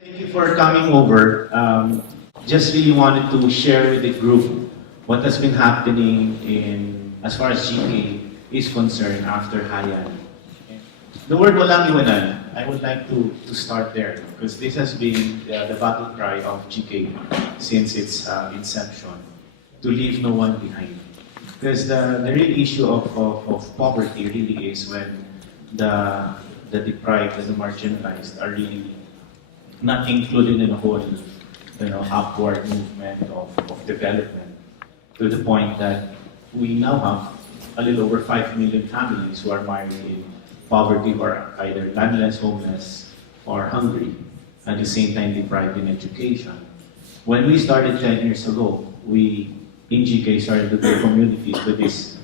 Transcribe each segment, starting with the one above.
Thank you for coming over. Just really wanted to share with the group what has been happening in as far as GK is concerned after Haiyan. The word walang iwanan, I would like to start there because this has been the battle cry of GK since its inception, to leave no one behind. Because the real issue of poverty really is when the deprived and the marginalized are really not included in the whole, upward movement of development, to the point that we now have a little over 5 million families who are mired in poverty or either landless, homeless, or hungry, at the same time deprived in education. When we started 10 years ago, we in GK started to build communities with these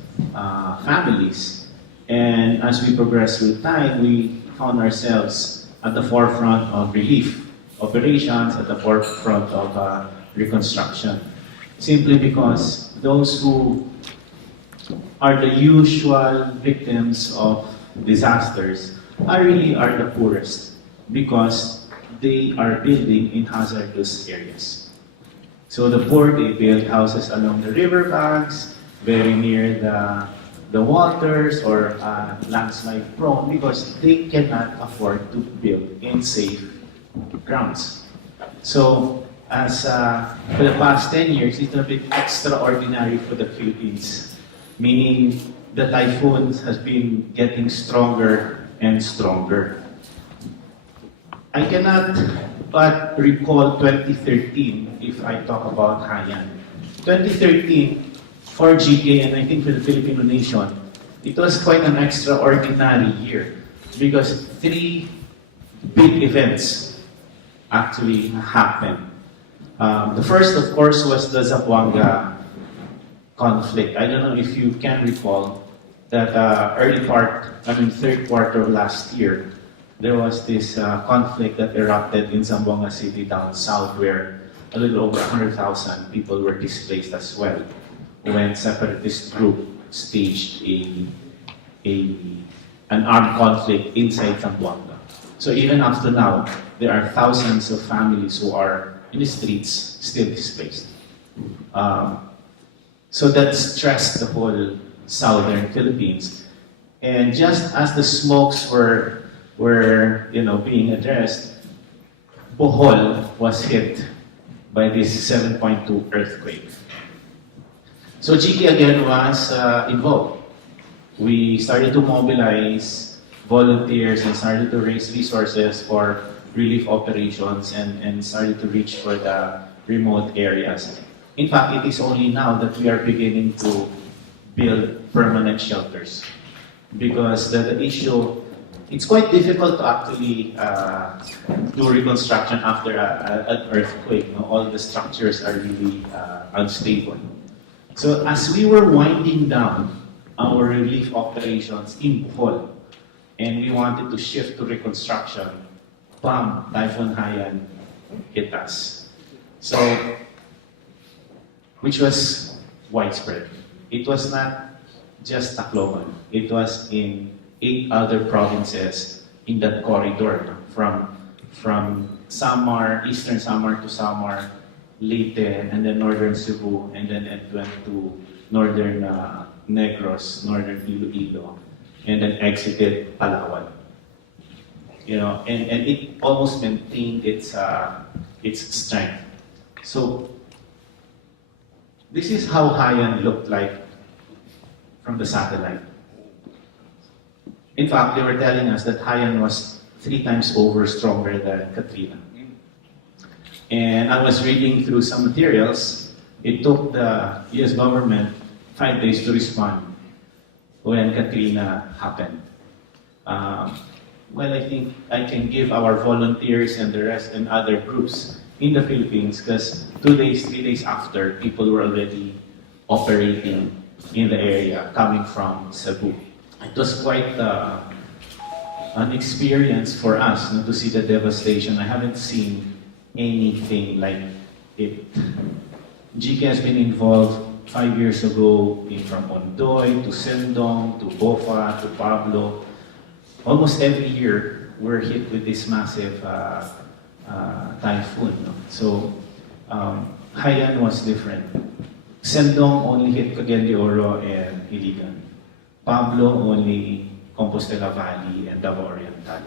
families. And as we progressed with time, we found ourselves at the forefront of relief operations, at the forefront of reconstruction. Simply because those who are the usual victims of disasters are the poorest because they are building in hazardous areas. So the poor, they build houses along the riverbanks, very near the waters or landslide prone because they cannot afford to build in safe grounds. So as for the past 10 years, it's a bit extraordinary for the Philippines, meaning the typhoons has been getting stronger and stronger. I cannot but recall 2013 if I talk about Haiyan. 2013 for GK and I think for the Filipino nation, it was quite an extraordinary year because three big events actually happened. The first, of course, was the Zamboanga conflict. I don't know if you can recall that third quarter of last year, there was this conflict that erupted in Zamboanga City down south where a little over 100,000 people were displaced as well when separatist group staged an armed conflict inside Zamboanga. So even after now, there are thousands of families who are in the streets still displaced. So that stressed the whole southern Philippines. And just as the smokes were being addressed, Bohol was hit by this 7.2 earthquake. So GK again was involved. We started to mobilize volunteers and started to raise resources for relief operations and started to reach for the remote areas. In fact, it is only now that we are beginning to build permanent shelters because the issue, it's quite difficult to actually do reconstruction after an earthquake. All the structures are really unstable. So as we were winding down our relief operations in Bohol, and we wanted to shift to reconstruction, bam, Typhoon Haiyan hit us. So, which was widespread. It was not just Tacloban. It was in 8 other provinces in that corridor, from Samar, eastern Samar to Samar, Leyte, and then northern Cebu, and then it went to northern Negros, northern Iloilo, and then exited Palawan. And it almost maintained its strength. So this is how Haiyan looked like from the satellite. In fact, they were telling us that Haiyan was 3 times over stronger than Katrina. And I was reading through some materials. It took the US government 5 days to respond when Katrina happened. Well, I think I can give our volunteers and the rest and other groups in the Philippines because 2 days, 3 days after, people were already operating in the area coming from Cebu. It was quite an experience for us to see the devastation. I haven't seen anything like it. GK has been involved 5 years ago from Ondoy to Sendong to Bofa to Pablo. Almost every year we're hit with this massive typhoon. No? So Haiyan was different. Sendong only hit Cagayan de Oro and Iligan. Pablo only Compostela Valley and Davao Oriental.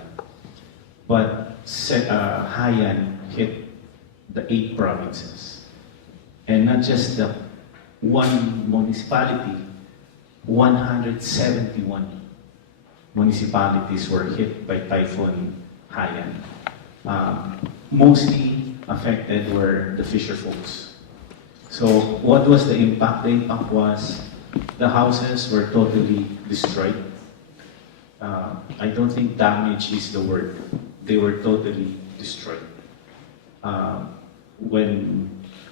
But Haiyan hit the 8 provinces. And not just the one municipality, 171 municipalities were hit by Typhoon Haiyan. Mostly affected were the fisher folks. So what was the impact? The impact was the houses were totally destroyed. I don't think damage is the word. They were totally destroyed. When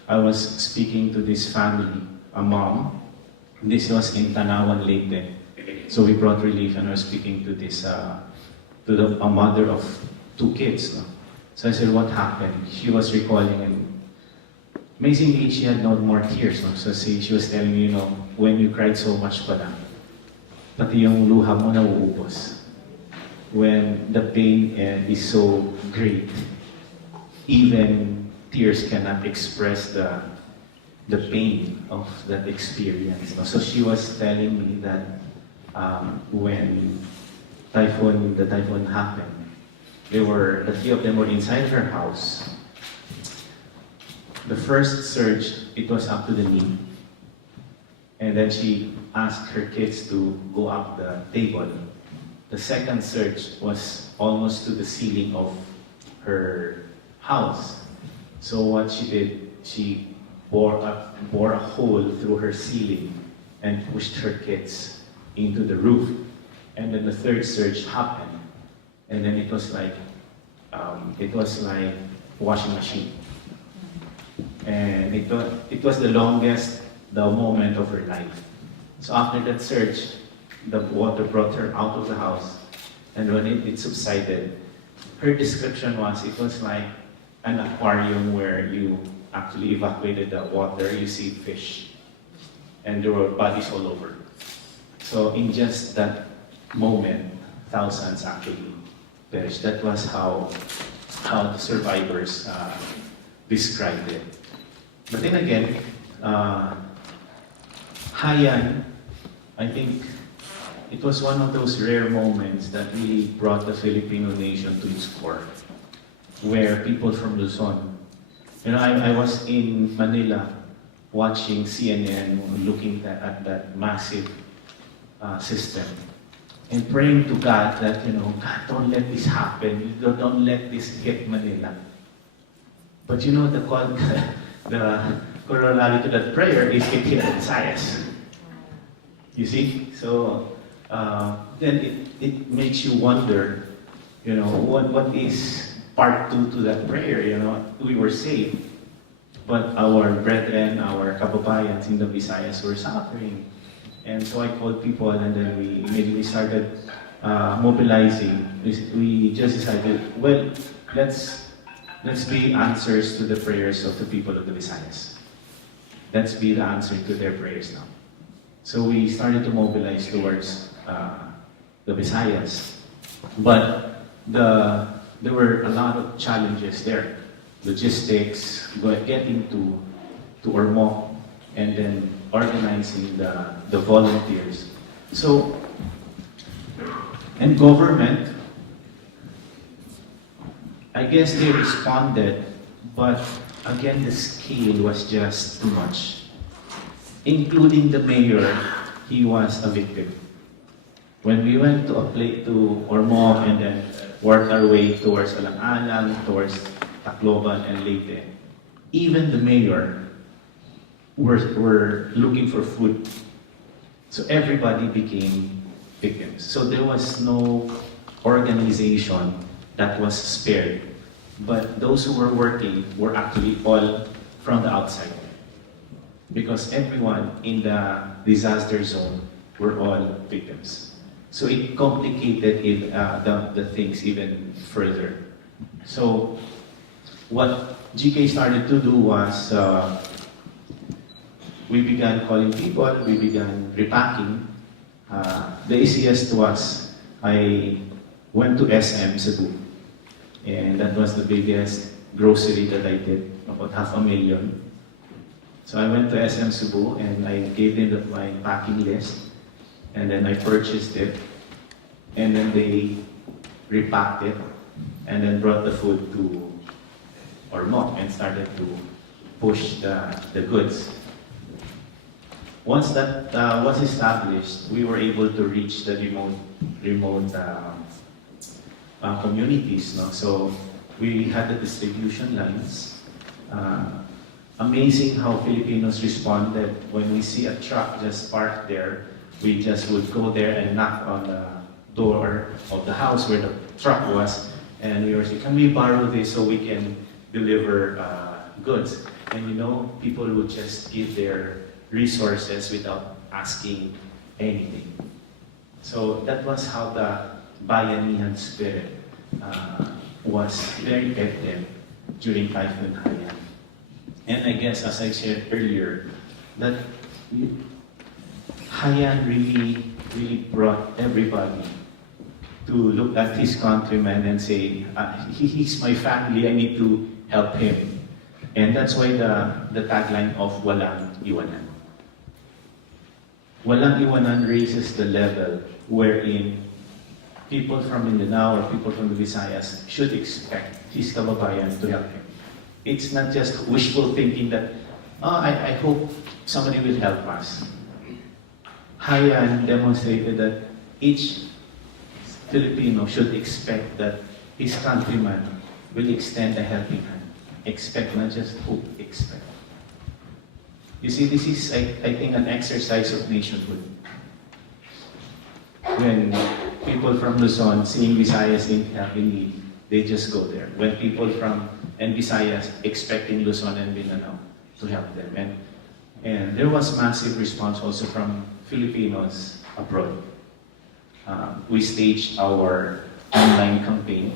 I was speaking to this family, a mom, this was in Tanawan, Leyte. So we brought relief, and I was speaking to this, a mother of 2 kids. No? So I said, what happened? She was recalling, and amazingly, she had no more tears. No? So she was telling me, when you cried so much pala, pati yung luha mo nauubos. When the pain is so great, even tears cannot express the pain of that experience. No? So she was telling me that when the typhoon happened, the 3 of them were inside her house. The first surge, it was up to the knee. And then she asked her kids to go up the table. The second surge was almost to the ceiling of her house. So what she did, she bore a hole through her ceiling and pushed her kids into the roof. And then the third surge happened. And then it was like washing machine. And it was the longest, the moment of her life. So after that surge, the water brought her out of the house. And when it subsided, her description was, it was like an aquarium where you actually evacuated the water, you see fish. And there were bodies all over. So in just that moment, thousands actually perished. That was how the survivors described it. But then again, Haiyan, I think it was one of those rare moments that really brought the Filipino nation to its core, where people from Luzon, I was in Manila watching CNN, looking at that massive system, and praying to God that, God, don't let this happen. Don't let this hit Manila. But the corollary to that prayer is it hit Visayas. You see? So then it makes you wonder, what is part 2 to that prayer? We were saved, but our brethren, our kababayans in the Visayas were suffering. And so I called people, and then we immediately started mobilizing. We just decided, well, let's be answers to the prayers of the people of the Visayas. Let's be the answer to their prayers now. So we started to mobilize towards the Visayas. But there were a lot of challenges there. Logistics, getting to Ormoc, and then organizing the volunteers. So, and government, I guess they responded, but again, the scale was just too much. Including the mayor, he was a victim. When we went to Ormoc and then worked our way towards Alang-alang, towards Tacloban and Leyte, even the mayor were looking for food. So everybody became victims. So there was no organization that was spared. But those who were working were actually all from the outside. Because everyone in the disaster zone were all victims. So it complicated the things even further. So what GK started to do was we began calling people, we began repacking. The easiest was I went to SM Cebu, and that was the biggest grocery that I did, about 500,000. So I went to SM Cebu and I gave them my packing list, and then I purchased it, and then they repacked it, and then brought the food to Ormoc and started to push the goods. Once that was established, we were able to reach the remote communities. No? So we had the distribution lines. Amazing how Filipinos responded when we see a truck just parked there. We just would go there and knock on the door of the house where the truck was, and we were saying, "Can we borrow this so we can deliver goods?" And you know, people would just give their resources without asking anything. So that was how the Bayanihan spirit was very evident during Typhoon Haiyan. And I guess, as I said earlier, that Haiyan really brought everybody to look at his countrymen and say, he's my family, I need to help him. And that's why the tagline of Walang Iwanan. Walang Iwanan raises the level wherein people from Mindanao or people from the Visayas should expect his kababayan to help him. It's not just wishful thinking that, I hope somebody will help us. Haiyan demonstrated that each Filipino should expect that his countryman will extend a helping hand. Expect, not just hope, expect. You see, this is, I think, an exercise of nationhood. When people from Luzon seeing Visayas in need, they just go there. When people from Visayas expecting Luzon and Mindanao to help them. And there was massive response also from Filipinos abroad. We staged our online campaign,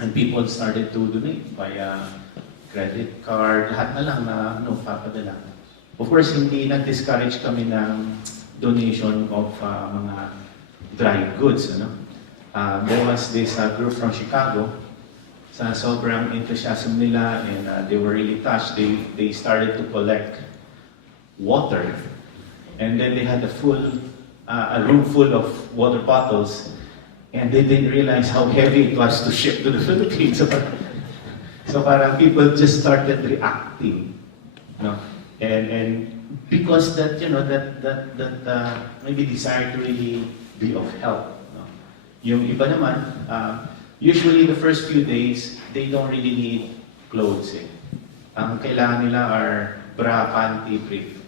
and people started to donate via credit card, lahat na lang na papadala. Of course, hindi nag-discourage kami ng donation of mga dried goods. There was this group from Chicago, sa sobrang enthusiasm nila, and they were really touched. They started to collect water, and then they had a room full of water bottles, and they didn't realize how heavy it was to ship to the Philippines. So parang people just started reacting, and because that maybe desire to really be of help. Yung iba naman, usually the first few days they don't really need clothes. Ang kailangan nila are bra, panty, brief.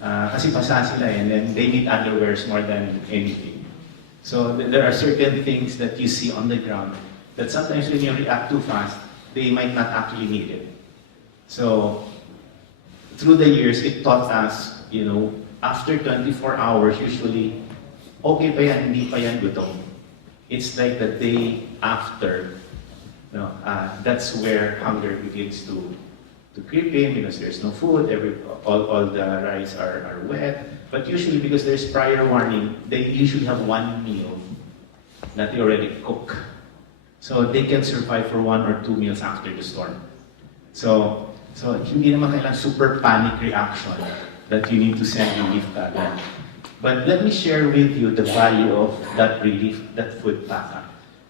Kasi basa sila, and then they need underwears more than anything. So there are certain things that you see on the ground that sometimes when you react too fast, they might not actually need it. So through the years, it taught us, after 24 hours, usually, okay pa yan, hindi pa yan gutom. It's like the day after, that's where hunger begins to creep in because there's no food, all the rice are wet. But usually, because there's prior warning, they usually have one meal that they already cook. So they can survive for 1 or 2 meals after the storm. So hindi naman kailangan super panic reaction that you need to send relief agad. But let me share with you the value of that relief, that food pack.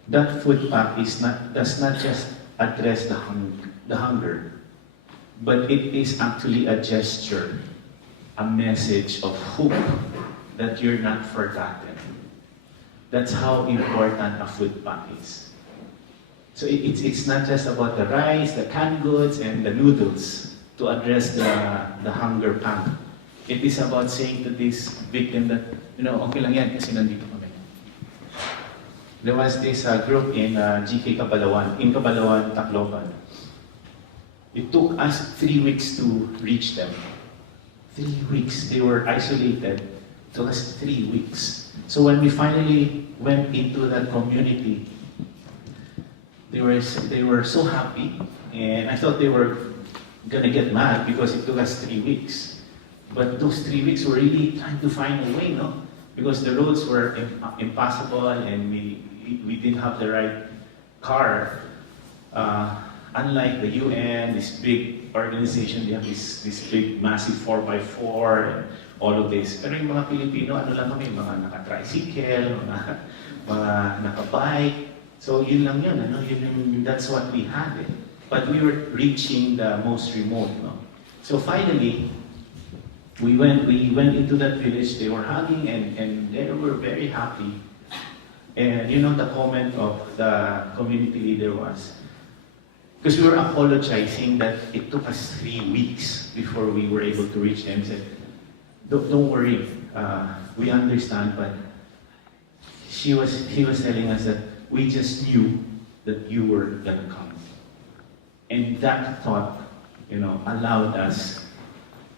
That food pack does not just address the hunger, but it is actually a gesture, a message of hope that you're not forgotten. That's how important a food pack is. So it's not just about the rice, the canned goods, and the noodles to address the hunger pang. It is about saying to this victim that, okay lang yan kasi nandito kami. There was this group in GK Kabalawan, in Kabalawan, Tacloban. It took us 3 weeks to reach them. 3 weeks. They were isolated. It took us 3 weeks. So when we finally went into that community, they were so happy, and I thought they were gonna get mad because it took us 3 weeks. But those 3 weeks were really trying to find a way, because the roads were impossible, and we didn't have the right car. unlike the UN, this big organization, they have this big, massive 4x4, and all of this. Pero yung mga Pilipino, ano lang kami, mga naka-tricycle, mga naka-bike. So yun lang yun, ano? That's what we had. Eh. But we were reaching the most remote. No? So finally, we went into that village. They were hugging and they were very happy. And you know, the comment of the community leader was, because we were apologizing that it took us 3 weeks before we were able to reach them. He said, don't worry, we understand, but he was telling us that we just knew that you were gonna come. And that thought, you know, allowed us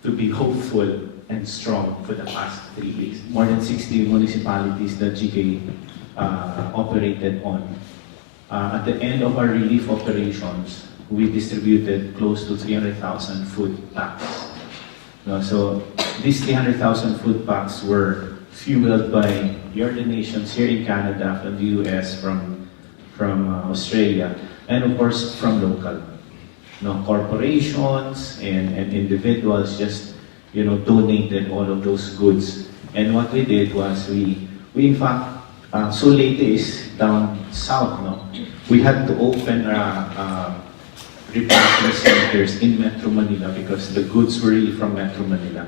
to be hopeful and strong for the past 3 weeks. More than 60 municipalities that GK operated on. At the end of our relief operations, we distributed close to 300,000 food packs. So these 300,000 food packs were fueled by your donations here in Canada, from the US, from Australia, and of course from local. Corporations and individuals just donated all of those goods. And what we did was we in fact, so Leyte is down south, we had to open repacking centers in Metro Manila because the goods were really from Metro Manila.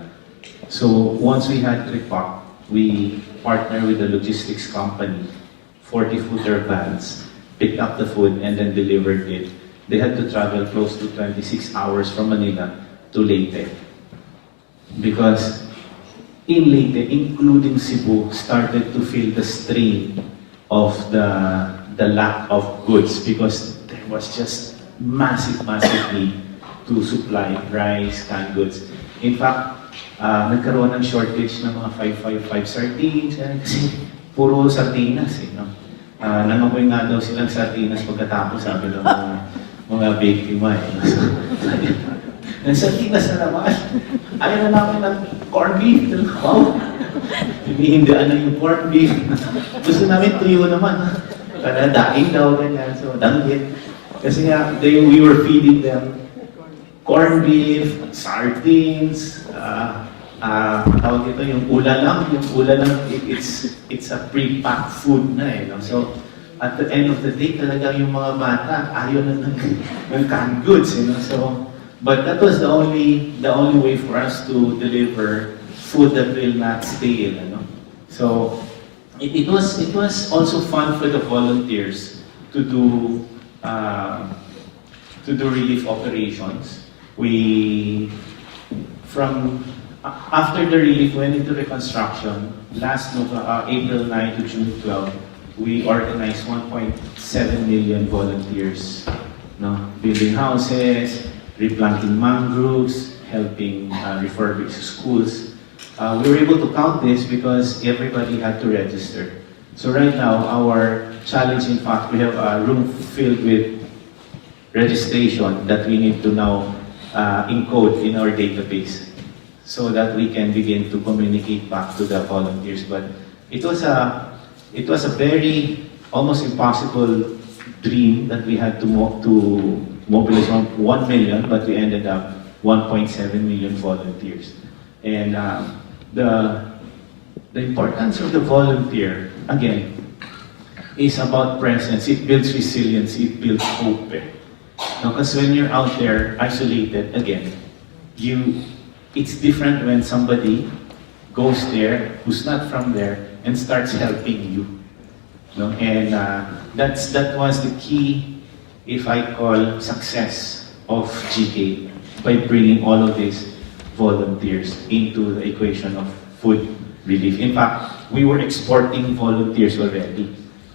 So once we had repack, we partnered with a logistics company, 40-footer vans, picked up the food and then delivered it. They had to travel close to 26 hours from Manila to Leyte. Because in Leyte, including Cebu, started to feel the strain of the lack of goods because there was just massive need to supply rice, canned goods. In fact, nagkaroon ng shortage ng mga 555 sardines kasi puro sardinas nangamoy nga daw silang sardinas pagkatapos sabi ng mga biktima ng sardinas na naman. Ayaw na namin ng corned beef. Wow! Hinihindihan na yung corned beef. Gusto namin tuyo naman. Para daing daw, ganyan. So, danggit. Kasi nga, we were feeding them corned beef, sardines, tawag ito, yung ulalang. Yung ulalang, it's a pre-packed food na So, at the end of the day, talagang yung mga bata, ayaw na ng canned goods. So, but that was the only way for us to deliver food that will not stale. So, it was also fun for the volunteers to do relief operations. After the relief, went into reconstruction. Last April 9 to June 12, we organized 1.7 million volunteers, building houses, replanting mangroves, helping refurbish schools. We were able to count this because everybody had to register. So right now, our challenge, in fact, we have a room filled with registration that we need to now encode in our database so that we can begin to communicate back to the volunteers. But it was a very almost impossible dream that we had to mobilize 1 million, but we ended up 1.7 million volunteers. And the importance of the volunteer, again, is about presence. It builds resilience, it builds hope. Because when you're out there isolated, again, it's different when somebody goes there, who's not from there, and starts helping you. And that was the key, if I call, success of GK, by bringing all of these volunteers into the equation of food relief. In fact, we were exporting volunteers already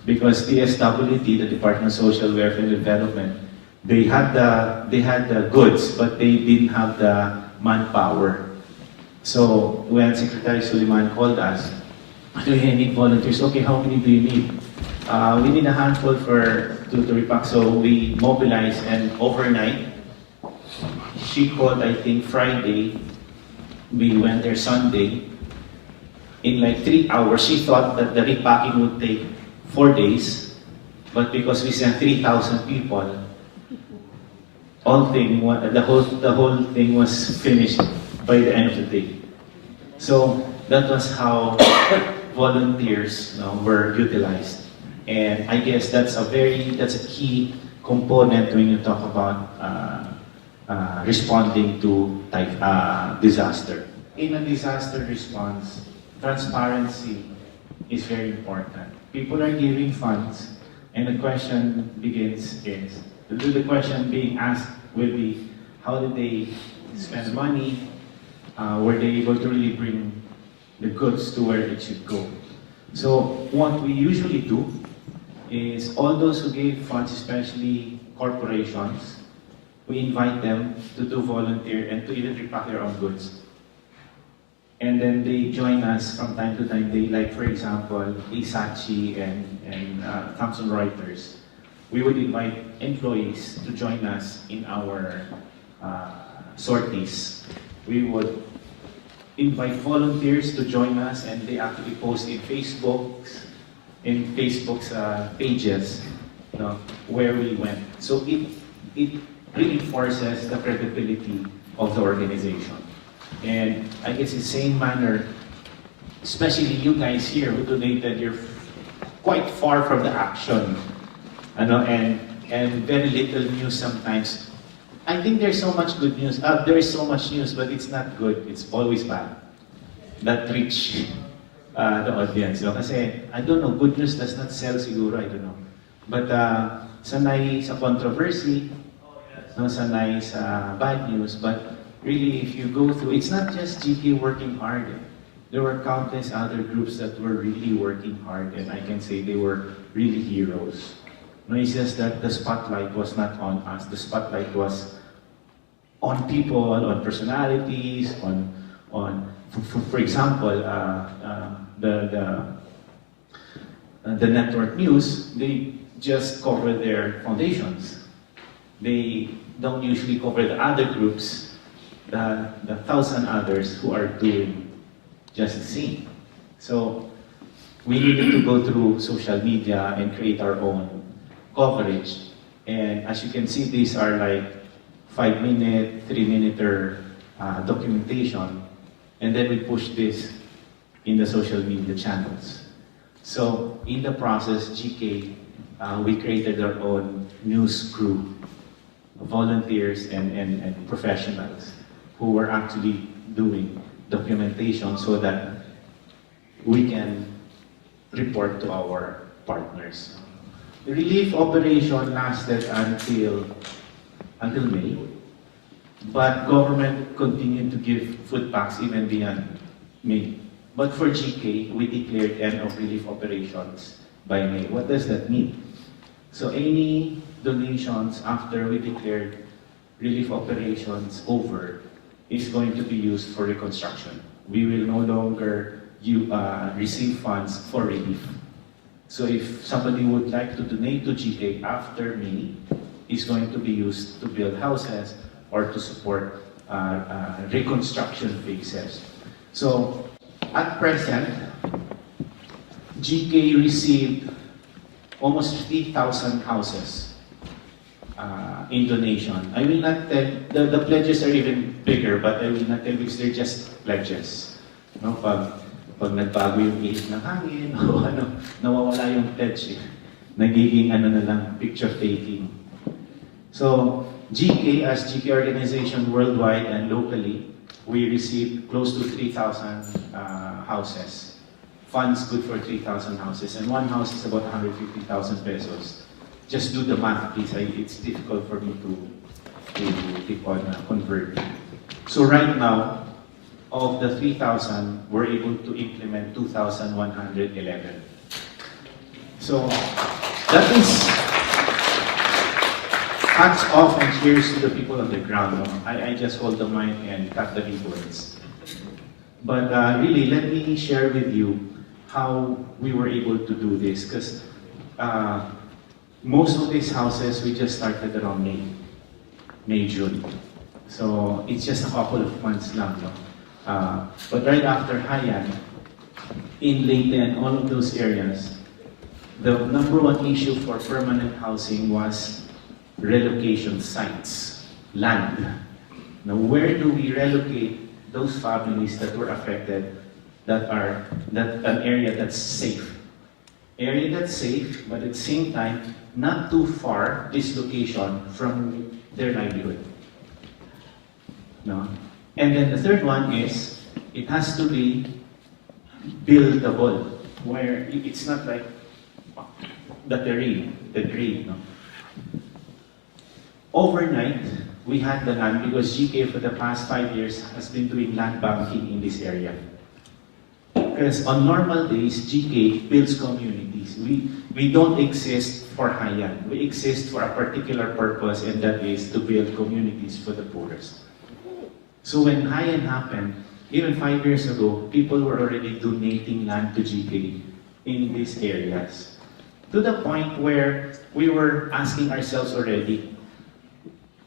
because DSWD, the Department of Social Welfare and Development, they had the goods, but they didn't have the manpower. So when Secretary Suleiman called us, I need volunteers. Okay, how many do you need? We need a handful to repack. So we mobilized, and overnight, she called, I think, Friday. We went there Sunday. In like 3 hours, she thought that the repacking would take 4 days. But because we sent 3,000 people, the whole thing was finished by the end of the day. So that was how volunteers were utilized. And I guess that's a key component when you talk about responding to disaster. In a disaster response, transparency is very important. People are giving funds, and the question the question being asked will be, how did they spend money? Were they able to really bring the goods to where it should go? So what we usually do is all those who gave funds, especially corporations, we invite them to do volunteer and to even repack their own goods. And then they join us from time to time. They, like, for example, Isachi and Thomson Reuters. We would invite employees to join us in our sorties. We would invite volunteers to join us, and they actually post in Facebook's pages, where we went. So it reinforces the credibility of the organization. And I guess in the same manner, especially you guys here who donated, you're quite far from the action, and very little news sometimes. I think there's so much good news. There is so much news, but it's not good. It's always bad. That reach the audience. Kasi, I don't know, good news does not sell siguro, I don't know. But sanay sa controversy, sanay sa bad news, but really, if you go through, it's not just GK working hard. There were countless other groups that were really working hard, and I can say they were really heroes. No, it's just that the spotlight was not on us. The spotlight was on people, on personalities, for example, the network news. They just cover their foundations. They don't usually cover the other groups, the 1,000 others who are doing just the same. So we needed to go through social media and create our own coverage. And as you can see, these are like 5-minute, 3-minute documentation. And then we push this in the social media channels. So in the process, GK, we created our own news crew, volunteers and professionals who were actually doing documentation so that we can report to our partners. The relief operation lasted until May, but government continued to give food packs even beyond May. But for GK, we declared end of relief operations by May. What does that mean? So any donations after we declared relief operations over is going to be used for reconstruction. We will no longer receive funds for relief. So if somebody would like to donate to GK after May, it's going to be used to build houses or to support reconstruction phases. So at present, GK received almost 3,000 houses in donation. I will not tell, the pledges are even bigger, but I will not tell because they're just pledges. No? Pag nagbago yung ihip ng hangin, o nawawala yung pledge. Nagiging na lang, picture taking. So, GK, as GK organization worldwide and locally, we received close to 3,000 houses. Funds good for 3,000 houses. And one house is about 150,000 pesos. Just do the math, please. It's difficult for me to keep on converting. So right now, of the 3,000, we're able to implement 2,111. So that is hats off and cheers to the people on the ground. No? I just hold the mic and cut the reports. But really, let me share with you how we were able to do this. Because most of these houses, we just started around May, June. So it's just a couple of months lang. No? But right after Haiyan, in Leyte and all of those areas, the number one issue for permanent housing was relocation sites. land. Now, where do we relocate those families that were affected, that an area that's safe? Area that's safe, but at the same time, not too far dislocation from their livelihood. No? And then the third one is, it has to be buildable, where it's not like the terrain, the grade. No? Overnight, we had the land because GK for the past 5 years has been doing land banking in this area. Because on normal days, GK builds communities. We don't exist for Haiyan. We exist for a particular purpose, and that is to build communities for the poorest. So when Haiyan happened, even 5 years ago, people were already donating land to GK in these areas. To the point where we were asking ourselves already,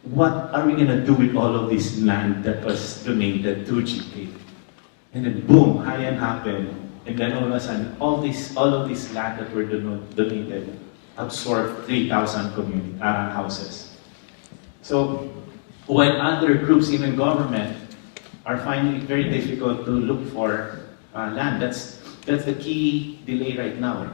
what are we going to do with all of this land that was donated to GK? And then boom, Haiyan happened. And then all of a sudden, all of this land that were donated absorbed 3,000 houses. So when other groups, even government, are finding it very difficult to look for land, that's the key delay right now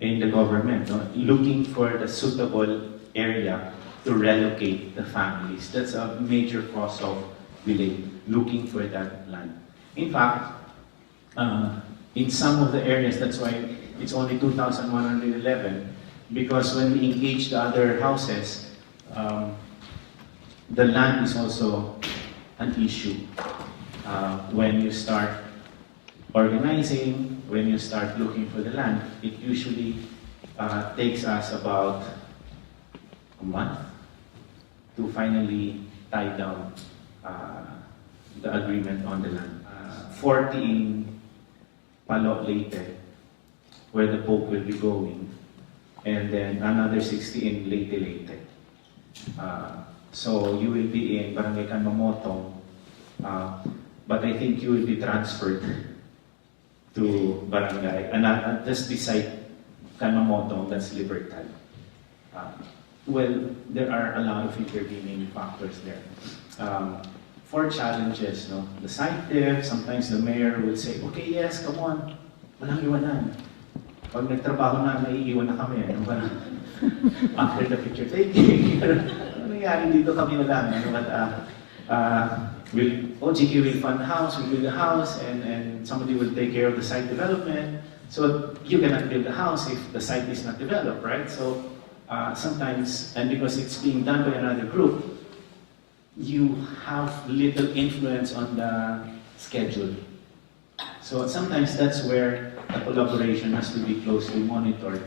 in the government, no? Looking for the suitable area to relocate the families. That's a major cause of delay, looking for that land. In fact, in some of the areas, that's why it's only 2,111, because when we engage the other houses, the land is also an issue. When you start organizing, when you start looking for the land, it usually takes us about a month to finally tie down the agreement on the land. 40 in Palo Leyte, where the Pope will be going, and then another 60 in Leyte Leyte. So you will be in Barangay Kanmamoto, but I think you will be transferred to Barangay, and just beside Kanmamoto, that's Libertad. Well, there are a lot of intervening factors there. Four challenges, no? The site there, sometimes the mayor will say, okay, yes, come on, walang iwanan. Pag nagtrabaho na, naiiwan na kami. Ano ba? After the picture taking, ano nangyari dito kami na lang? Ano ba? GK will fund the house, we build the house, and somebody will take care of the site development. So you cannot build the house if the site is not developed, right? So sometimes, and because it's being done by another group, you have little influence on the schedule. So sometimes that's where the collaboration has to be closely monitored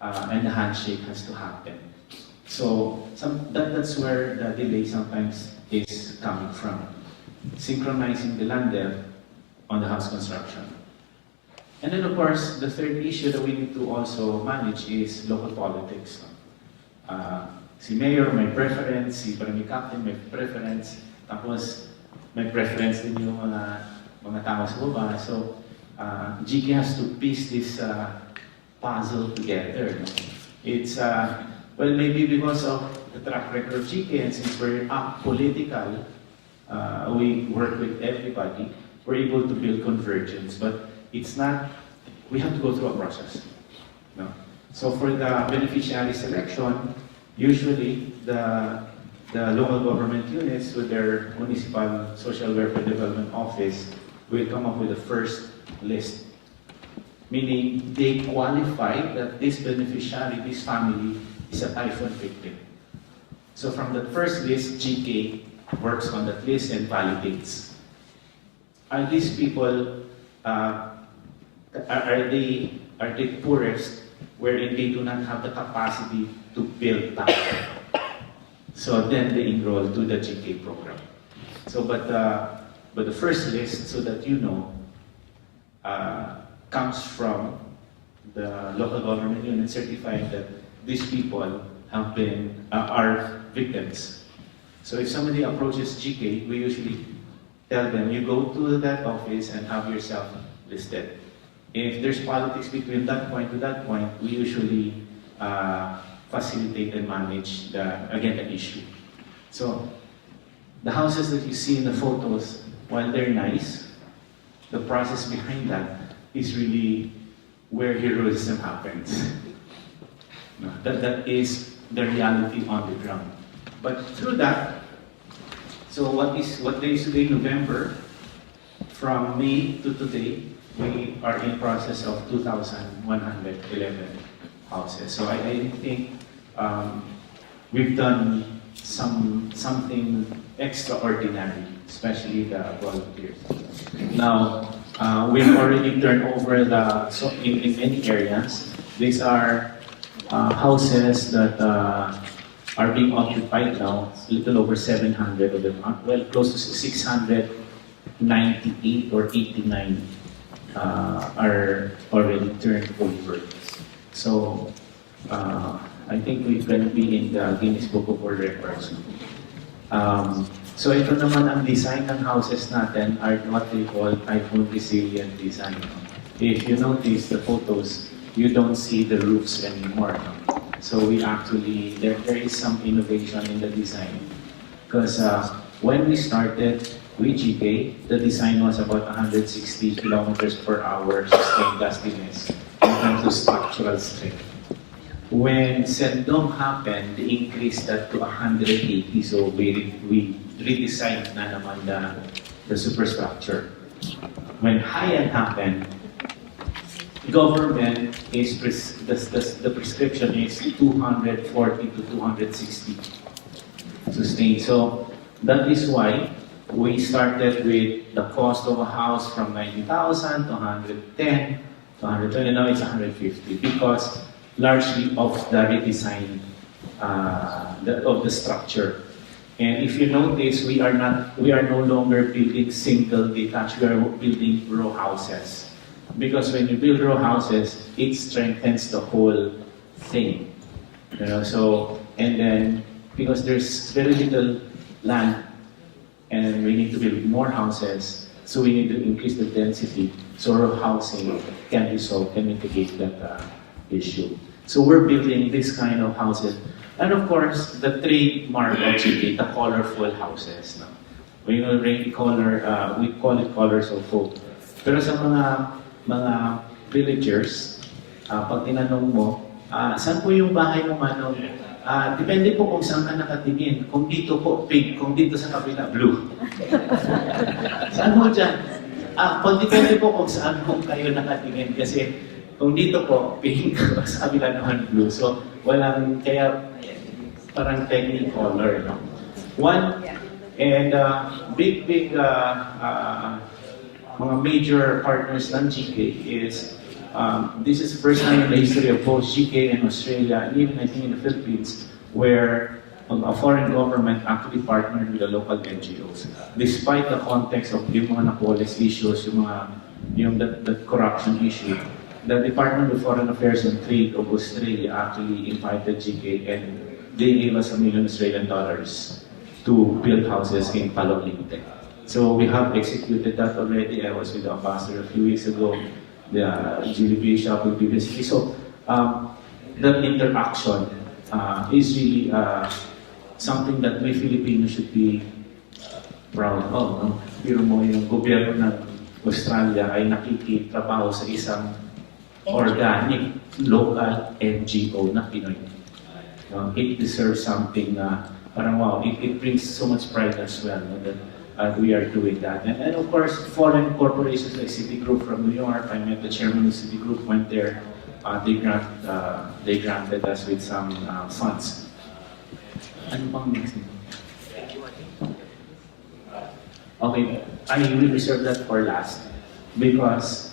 and the handshake has to happen. So that's where the delay sometimes is coming from. Synchronizing the land dev on the house construction. And then of course, the third issue that we need to also manage is local politics. Si Mayor may preference, si Barangay Captain may preference, tapos may preference din yung mga tao sa baba. So, GK has to piece this puzzle together. No? It's, well, maybe because of the track record of GK, and since we're political, we work with everybody, we're able to build convergence, but it's not, we have to go through a process. No? So for the beneficiary selection, usually, the local government units with their municipal social welfare development office will come up with the first list. Meaning, they qualify that this beneficiary, this family, is a typhoon victim. So from that first list, GK works on that list and validates. Are these people, are they poorest, wherein they do not have the capacity to build back? So then they enroll to the GK program. So, but the first list, so that you know, comes from the local government unit certifying that these people have been, are victims. So if somebody approaches GK, we usually tell them, you go to that office and have yourself listed. If there's politics between that point to that point, we usually facilitate and manage the issue. So the houses that you see in the photos, while they're nice, the process behind that is really where heroism happens. No, that is the reality on the ground. But through that, so what day is today? November. From May to today, we are in process of 2,111 houses. So I think we've done something extraordinary, especially the volunteers. Now, we've already turned over in many areas. These are houses that are being occupied now, a little over 700 of them, well, close to 698 or 89 are already turned over. So, I think we're going to be in the Guinness Book of World Records. So ito naman ang design ng houses natin are what they call typhoon resilient design. If you notice the photos, you don't see the roofs anymore. So we actually, there is some innovation in the design. Because when we started with GK, the design was about 160 kilometers per hour sustained gustiness in terms of structural strength. When Sendong happened, they increased that to 180. So we redesigned na naman the superstructure. When Haiyan happened, government is the prescription is 240 to 260 sustained. So that is why we started with the cost of a house from 90,000 to 110 to 120. Now it's 150 because largely of the redesign of the structure. And if you notice, we are no longer building single detached, we are building row houses. Because when you build row houses, it strengthens the whole thing. You know, so, and then, because there's very little land, and we need to build more houses, so we need to increase the density, so row housing can be solved, can mitigate that issue. So we're building this kind of houses. And of course, the trademark of GK, the colorful houses. No? We will rate color, we call it colors of hope. Pero sa mga villagers, pag tinanong mo, saan po yung bahay mo, Manong? Depende po kung saan ka nakatingin. Kung dito po, pink. Kung dito sa kabila, blue. Saan mo dyan? Pag depende po kung saan po kayo nakatingin. Kasi kung dito po, pink. Sa kabila naman, blue. So, walang, kaya parang technicolor, no? One, and big mga major partners ng GK is this is the first time in the history of both GK and Australia, and even I think in the Philippines, where a foreign government actually partnered with the local NGOs. Despite the context of yung mga napolis issues, yung the corruption issue, the Department of Foreign Affairs and Trade of Australia actually invited GK and they gave us $1 million to build houses in Palolinte. So we have executed that already. I was with the ambassador a few weeks ago. The GDP shop will be visiting. So that interaction is really something that we Filipinos should be proud of. No? Pero mo yung gobyerno ng Australia ay nakikitrabaho sa isang organic local NGO na Pinoy. It deserves something na parang wow, it brings so much pride as well, no, that we are doing that. And of course, foreign corporations like Citigroup from New York, I met the chairman of Citigroup, went there, they granted us with some funds. Ano bang next? Okay, I will reserve that for last because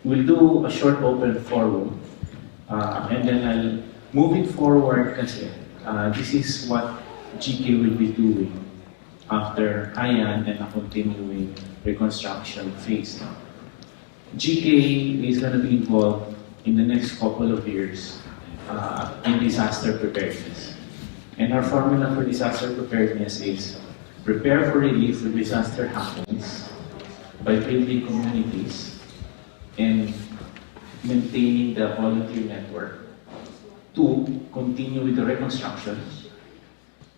we'll do a short open forum and then I'll move it forward kasi this is what GK will be doing after Haiyan and a continuing reconstruction phase. GK is going to be involved in the next couple of years in disaster preparedness. And our formula for disaster preparedness is prepare for relief when disaster happens by building communities and maintaining the volunteer network. 2, continue with the reconstruction.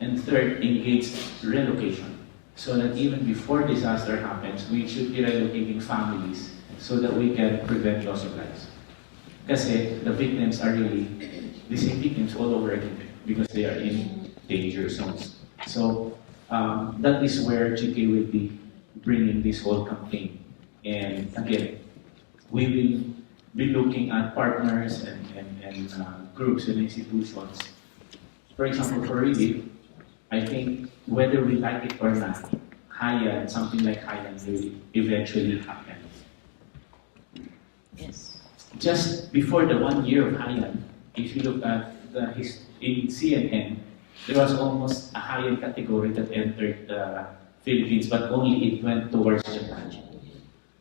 And third, engaged relocation. So that even before disaster happens, we should be relocating families so that we can prevent loss of lives. Kasi the victims are really the same victims all over again because they are in danger zones. So that is where GK will be bringing this whole campaign. And again, we will be looking at partners and groups and institutions. For example, for relief, I think whether we like it or not, Haiyan, something like Haiyan will eventually happen. Yes. Just before the 1 year of Haiyan, if you look at in CNN, there was almost a Haiyan category that entered the Philippines, but only it went towards Japan.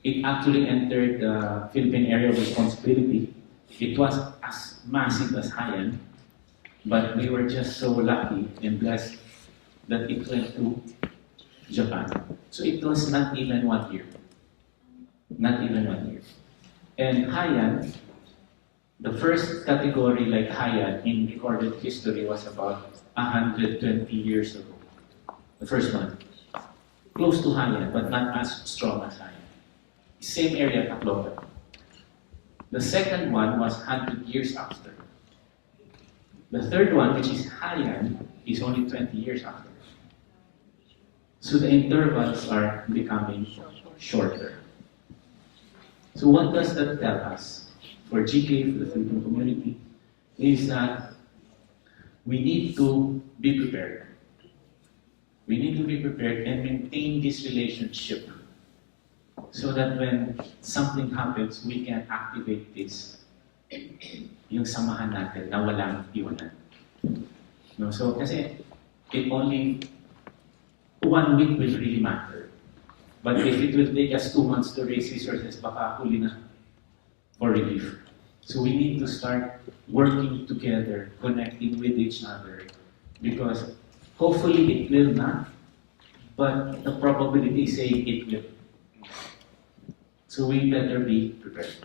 It actually entered the Philippine area of responsibility. It was as massive as Haiyan, but we were just so lucky and blessed that it went to Japan. So it was not even 1 year. Not even 1 year. And Haiyan, the first category like Haiyan in recorded history was about 120 years ago. The first one. Close to Haiyan, but not as strong as Haiyan. Same area, Tacloban. The second one was 100 years after. The third one, which is Haiyan, is only 20 years after. So the intervals are becoming shorter. So what does that tell us? For GK, for the Philippine community, is that we need to be prepared. We need to be prepared and maintain this relationship so that when something happens, we can activate this. Yung samahan natin na walang iwanan. No? So, kasi it only 1 week will really matter. But if it will take us 2 months to raise resources, baka huli na for relief. So we need to start working together, connecting with each other, because hopefully it will not, but the probability is saying it will. So we better be prepared.